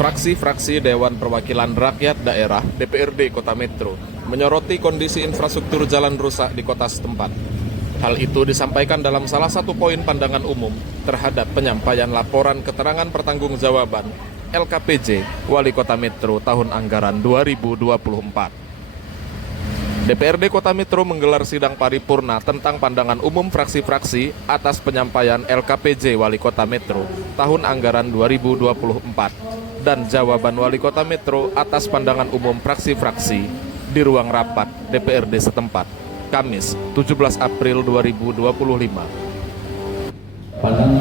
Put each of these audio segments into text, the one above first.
Fraksi-fraksi Dewan Perwakilan Rakyat Daerah DPRD Kota Metro menyoroti kondisi infrastruktur jalan rusak di kota setempat. Hal itu disampaikan dalam salah satu poin pandangan umum terhadap penyampaian laporan keterangan pertanggungjawaban LKPJ Wali Kota Metro tahun anggaran 2024. DPRD Kota Metro menggelar sidang paripurna tentang pandangan umum fraksi-fraksi atas penyampaian LKPJ Wali Kota Metro tahun anggaran 2024 dan jawaban Wali Kota Metro atas pandangan umum fraksi-fraksi di ruang rapat DPRD setempat, Kamis 17 April 2025.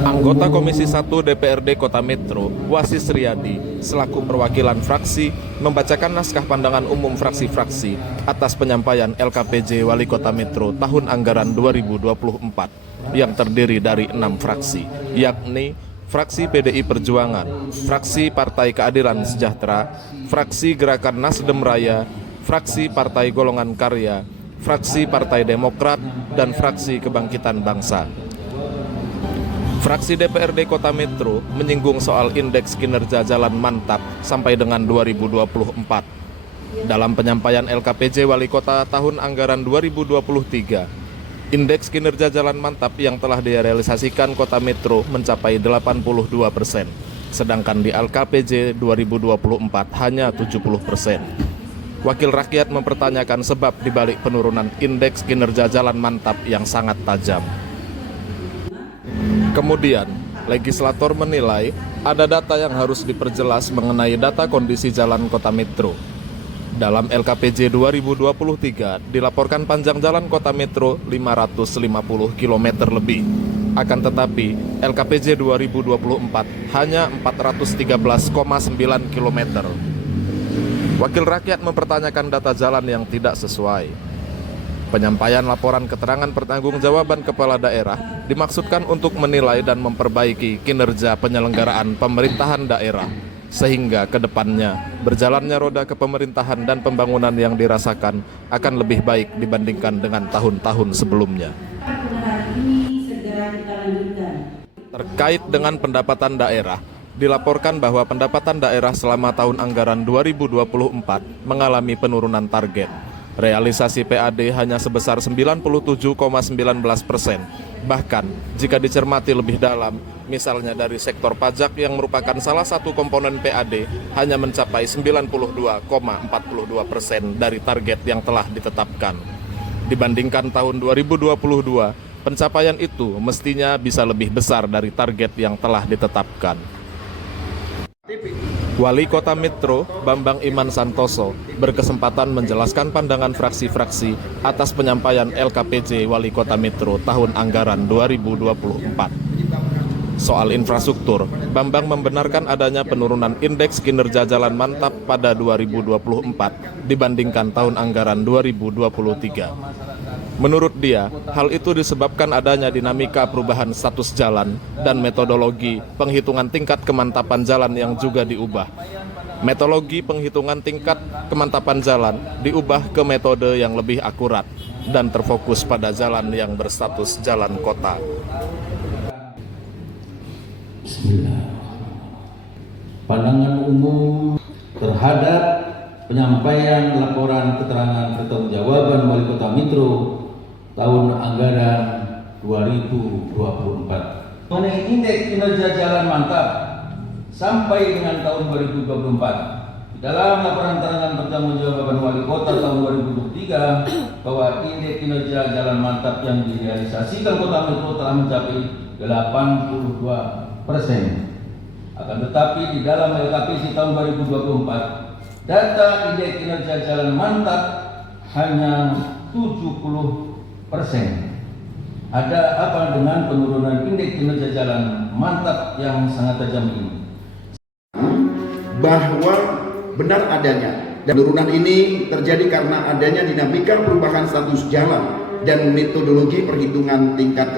Anggota Komisi 1 DPRD Kota Metro, Wasis Riyadi, selaku perwakilan fraksi, membacakan naskah pandangan umum fraksi-fraksi atas penyampaian LKPJ Wali Kota Metro tahun anggaran 2024 yang terdiri dari 6 fraksi, yakni Fraksi PDI Perjuangan, Fraksi Partai Keadilan Sejahtera, Fraksi Gerakan Nasdem Raya, Fraksi Partai Golongan Karya, Fraksi Partai Demokrat, dan Fraksi Kebangkitan Bangsa. Fraksi DPRD Kota Metro menyinggung soal indeks kinerja jalan mantap sampai dengan 2024. Dalam penyampaian LKPJ Wali Kota tahun anggaran 2023, indeks kinerja jalan mantap yang telah direalisasikan Kota Metro mencapai 82%, sedangkan di LKPJ 2024 hanya 70%. Wakil rakyat mempertanyakan sebab dibalik penurunan indeks kinerja jalan mantap yang sangat tajam. Kemudian, legislator menilai ada data yang harus diperjelas mengenai data kondisi jalan Kota Metro. Dalam LKPJ 2023, dilaporkan panjang jalan Kota Metro 550 km lebih. Akan tetapi, LKPJ 2024 hanya 413,9 km. Wakil rakyat mempertanyakan data jalan yang tidak sesuai. Penyampaian laporan keterangan pertanggungjawaban kepala daerah dimaksudkan untuk menilai dan memperbaiki kinerja penyelenggaraan pemerintahan daerah, sehingga ke depannya berjalannya roda kepemerintahan dan pembangunan yang dirasakan akan lebih baik dibandingkan dengan tahun-tahun sebelumnya. Terkait dengan pendapatan daerah, dilaporkan bahwa pendapatan daerah selama tahun anggaran 2024 mengalami penurunan target. Realisasi PAD hanya sebesar 97,19%. Bahkan, jika dicermati lebih dalam, misalnya dari sektor pajak yang merupakan salah satu komponen PAD, hanya mencapai 92,42% dari target yang telah ditetapkan. Dibandingkan tahun 2022, pencapaian itu mestinya bisa lebih besar dari target yang telah ditetapkan. Wali Kota Metro, Bambang Iman Santoso, berkesempatan menjelaskan pandangan fraksi-fraksi atas penyampaian LKPJ Wali Kota Metro tahun anggaran 2024. Soal infrastruktur, Bambang membenarkan adanya penurunan indeks kinerja jalan mantap pada 2024 dibandingkan tahun anggaran 2023. Menurut dia, hal itu disebabkan adanya dinamika perubahan status jalan dan metodologi penghitungan tingkat kemantapan jalan yang juga diubah. Metodologi penghitungan tingkat kemantapan jalan diubah ke metode yang lebih akurat dan terfokus pada jalan yang berstatus jalan kota. Pandangan umum terhadap penyampaian laporan keterangan pertanggungjawaban Wali Kota Metro tahun anggaran 2024 mengenai indeks kinerja jalan mantap sampai dengan tahun 2024. Dalam laporan keterangan pertanggungjawaban Wali Kota tahun 2023 bahwa indeks kinerja jalan mantap yang direalisasikan Kota Metro telah mencapai 82%. Akan tetapi di dalam LKPJ tahun 2024 data indeks kinerja jalan mantap hanya 70%. Ada apa dengan penurunan indeks kinerja jalan mantap yang sangat tajam ini? Bahwa benar adanya penurunan ini terjadi karena adanya dinamika perubahan status jalan dan metodologi perhitungan tingkat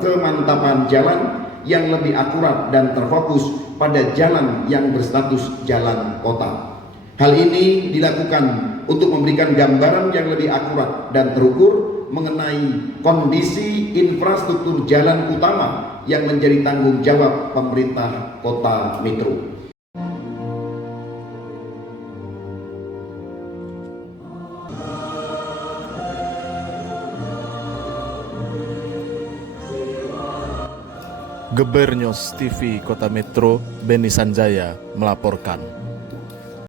kemantapan jalan yang lebih akurat dan terfokus pada jalan yang berstatus jalan kota. Hal ini dilakukan untuk memberikan gambaran yang lebih akurat dan terukur mengenai kondisi infrastruktur jalan utama yang menjadi tanggung jawab pemerintah Kota Metro. Gebernyos TV Kota Metro, Beni Sanjaya melaporkan.